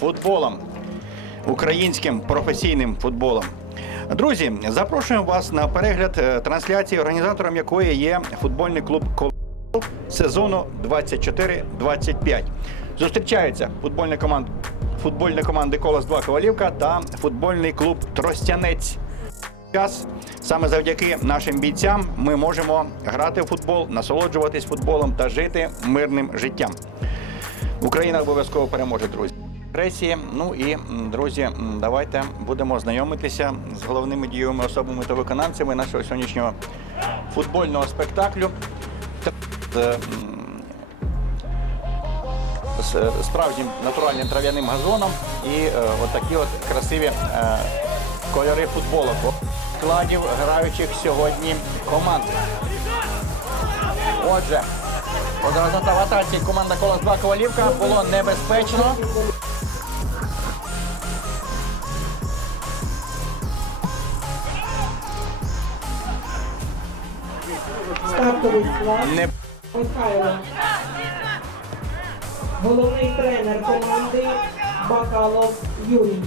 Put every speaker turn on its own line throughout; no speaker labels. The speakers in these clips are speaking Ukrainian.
футболом, українським професійним футболом. Друзі, запрошуємо вас на перегляд е, трансляції, організатором якої є футбольний клуб сезону 24-25. Зустрічаються футбольні команди, футбольні команди Колос 2 Ковалівка та футбольний клуб Тростянець. Час саме завдяки нашим бійцям ми можемо грати в футбол, насолоджуватись футболом та жити мирним життям. Україна обов'язково переможе, друзі. Агресії. Ну і друзі, давайте будемо знайомитися з головними дієвими особами та виконавцями нашого сьогоднішнього футбольного спектаклю. З, справжнім натуральним трав'яним газоном і е, отакі от красиві е, кольори футболу. Складів граючих сьогодні команд. Отже, одразу та в атаці команда Колос 2 Ковалівка було небезпечно.
Стартовий склад
Не.
Головний тренер команди Бакалов Юрій.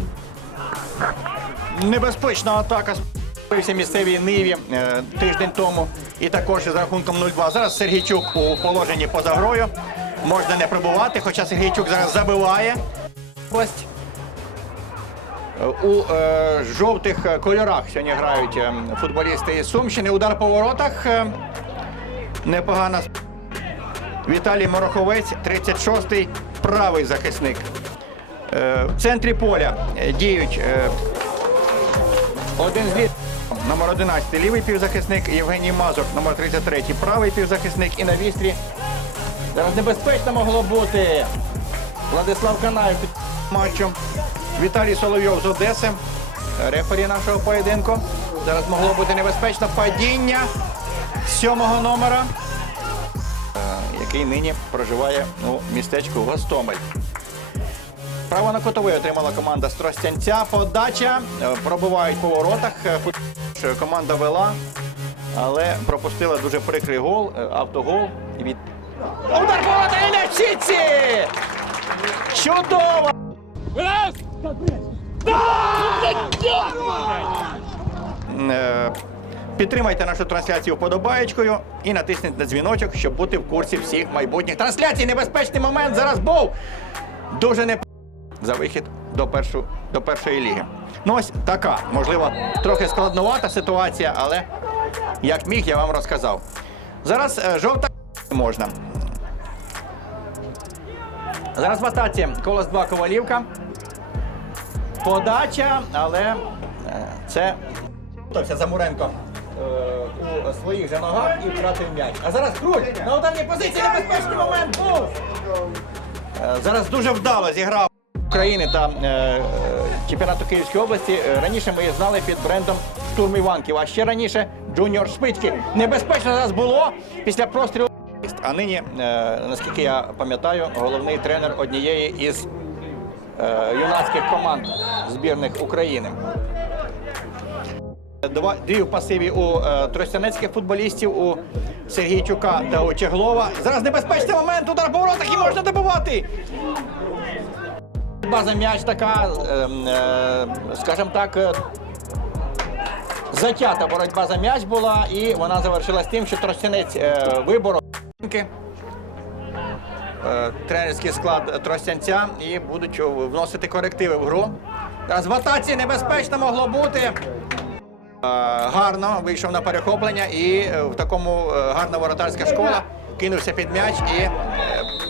Небезпечна атака спився місцевій Ниві е, тиждень тому. І також із рахунком 0-2. Зараз Сергійчук у положенні поза грою. Можна не прибувати, хоча Сергійчук зараз забиває. Е, У е, жовтих кольорах сьогодні грають е, футболісти із Сумщини. Удар по воротах. Непогана. Віталій Мороховець, 36-й, правий захисник. Е, в центрі поля е, діють е, один з літ номер 11 лівий півзахисник, Євгеній Мазур, номер 33 правий півзахисник і на вістрі. Зараз небезпечно могло бути. Владислав Канаєв під матчем. Віталій Соловйов з Одеси, рефері нашого поєдинку. Зараз могло бути небезпечно падіння сьомого номера, який нині проживає у містечку Гостомель. Право на котовий отримала команда з Тростянця. Подача. Пробивають по воротах. Команда вела, але пропустила дуже прикрий гол, е, автогол. І від... Удар по ворота і сітці! Чудово! Е, Підтримайте нашу трансляцію вподобаєчкою і натисніть на дзвіночок, щоб бути в курсі всіх майбутніх трансляцій. Небезпечний момент зараз був. Дуже не за вихід до, першу, до першої ліги. Ну ось така, можливо, трохи складнувата ситуація, але як міг, я вам розказав. Зараз е, жовта можна. Зараз в атаці колос 2 ковалівка. Подача, але е, це Готовся Замуренко у своїх же ногах і втратив м'яч. А зараз круль на ударній позиції небезпечний момент був. Е, Зараз дуже вдало зіграв України та е, е, чемпіонату Київської області. Е, Раніше ми її знали під брендом Штурм Іванків, а ще раніше Джуніор Шпички. Небезпечно зараз було після прострілу. А нині, е, наскільки я пам'ятаю, головний тренер однієї із е, юнацьких команд збірних України. Два дві в пасиві у е, тростянецьких футболістів у Сергійчука та у Чеглова. Зараз небезпечний момент, удар по воротах і можна добивати. База м'яч така, ем, е, скажімо так, е, затята боротьба за м'яч була, і вона завершилась тим, що Тростянець е, виборов е, тренерський склад Тростянця і будуть вносити корективи в гру. В атаці небезпечно могло бути. Е, гарно вийшов на перехоплення і е, в такому е, гарна воротарська школа кинувся під м'яч і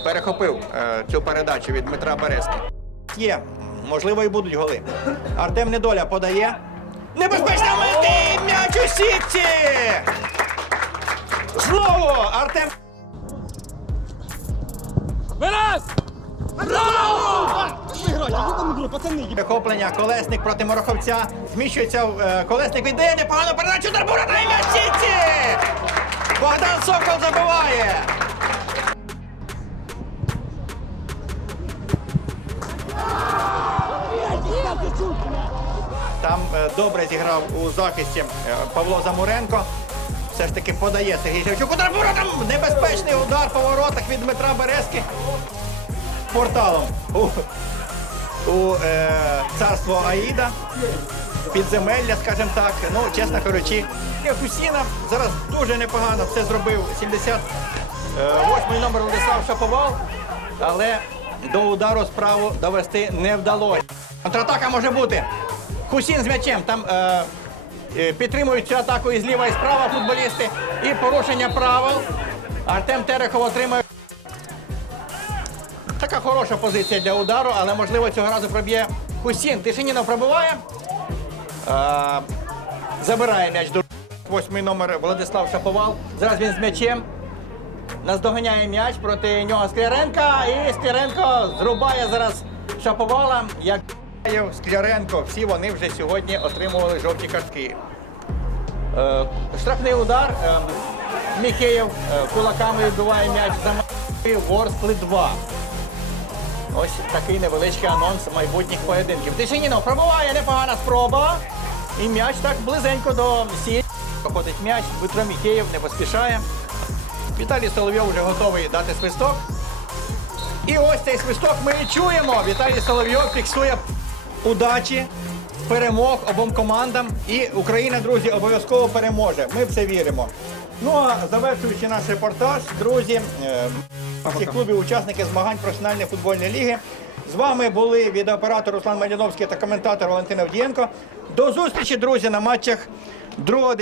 перехопив цю передачу від Дмитра Березки. Є, можливо, і будуть голи. Артем Недоля подає. Небезпечний момент і м'яч у сітці! Знову Артем. Вихоплення колесник проти мороховця. Зміщується е, колесник віддає непогано передачу Дарбура на ім'я Сітці! Богдан Сокол забуває. Там е, добре зіграв у захисті е, Павло Замуренко. Все ж таки подає Сергій Шевчук. Дарбура там небезпечний удар по воротах від Дмитра Березки. Порталом у, у е, царство Аїда. Підземелля, скажімо так. Ну, чесно кажучи, Хусіна зараз дуже непогано все зробив. 78-й номер Владислав Шаповал, але до удару справу довести не вдалося. Контратака може бути. Хусін з м'ячем. Там е, е, підтримують цю атаку і зліва, і справа футболісти. І порушення правил. Артем Терехов отримує. Така хороша позиція для удару, але можливо цього разу проб'є Хусін. Тишинінов пробиває. Е, забирає м'яч до восьмий номер Владислав Шаповал. Зараз він з м'ячем. Наздоганяє м'яч проти нього Скляренка. І Скляренко зрубає зараз Шаповала. Як Скляренко, всі вони вже сьогодні отримували жовті картки. Е, штрафний удар. Е, Міхеєв е, кулаками відбиває м'яч за Ворскли 2. Ось такий невеличкий анонс майбутніх поєдинків. Тишинінов пробуває непогана спроба. І м'яч так близенько до сіть. Проходить м'яч, Дмитро Міхеєв не поспішає. Віталій Соловйов вже готовий дати свисток. І ось цей свисток ми і чуємо. Віталій Соловйов фіксує удачі, перемог обом командам. І Україна, друзі, обов'язково переможе. Ми в це віримо. Ну а завершуючи наш репортаж, друзі, е, всі клубів, учасники змагань професіональної футбольної ліги. З вами були відеооператор Руслан Маняновський та коментатор Валентин Авдієнко. До зустрічі, друзі, на матчах другого.